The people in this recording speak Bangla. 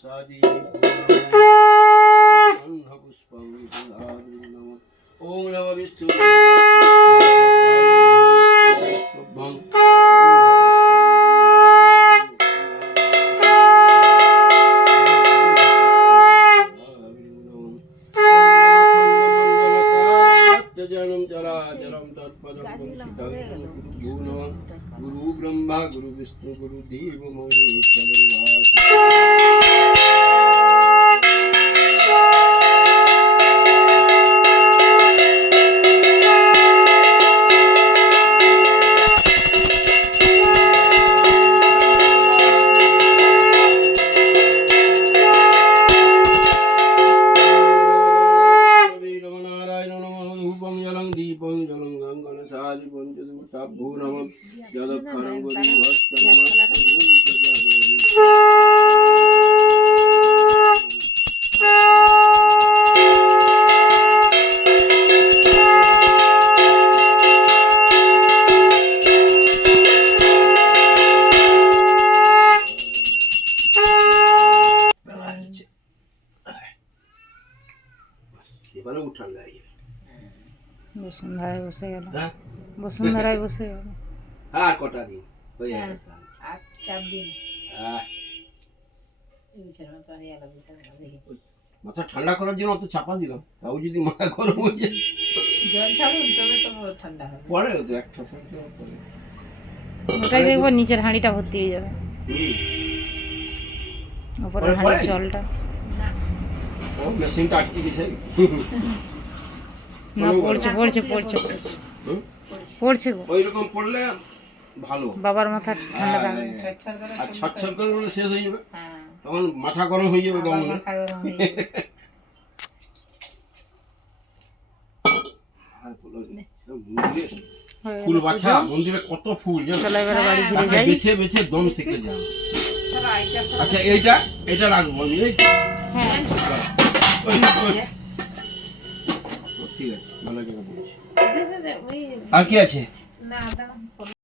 সাদি পুষ্পং ওম নমঃ বিষ্ণু गुरु ब्रह्मा गुरु विष्णु गुरु देव दीपं जलं गंगन साधि पंचभूतभू नमः जलखरं এবারে উঠান লাগে বসুন্ধরায় বসে গেল বসুন্ধরায় বসে গেল আর কটা দিন হয়ে যাবে আর 4 দিন মাথা ঠান্ডা করার জন্য অত চাপা দিলাম তাও যদি মাথা গরম হয়ে যায় জল ছাড়ুন তবে তো ঠান্ডা হবে পরে তো একটা পরে ওটাই দেখবো নিচের হাঁড়িটা ভর্তি হয়ে যাবে উপরের হাঁড়ির জলটা ও মেশিনটা আটকে গেছে না পড়ছে পড়ছে পড়ছে পড়ছে গো ওইরকম পড়লে ভালো বাবার মাথা ঠান্ডা থাকবে আর ছটছট করে বলে শেষ হয়ে যাবে হ্যাঁ তখন মাথা গরম হয়ে যাবে বাবু মাথা গরম হয়ে যাবে ফুল বাছা মন্দিরে কত ফুল জানো চলো এবারে বাড়ি ফিরে যাই বেছে বেছে দম শিখে যাও চলো আইটা আচ্ছা এটা রাখবো আমি এই হ্যাঁ ঠিক আছে ভালো জায়গা বলছি দে ওই আর কি আছে না দাঁড়া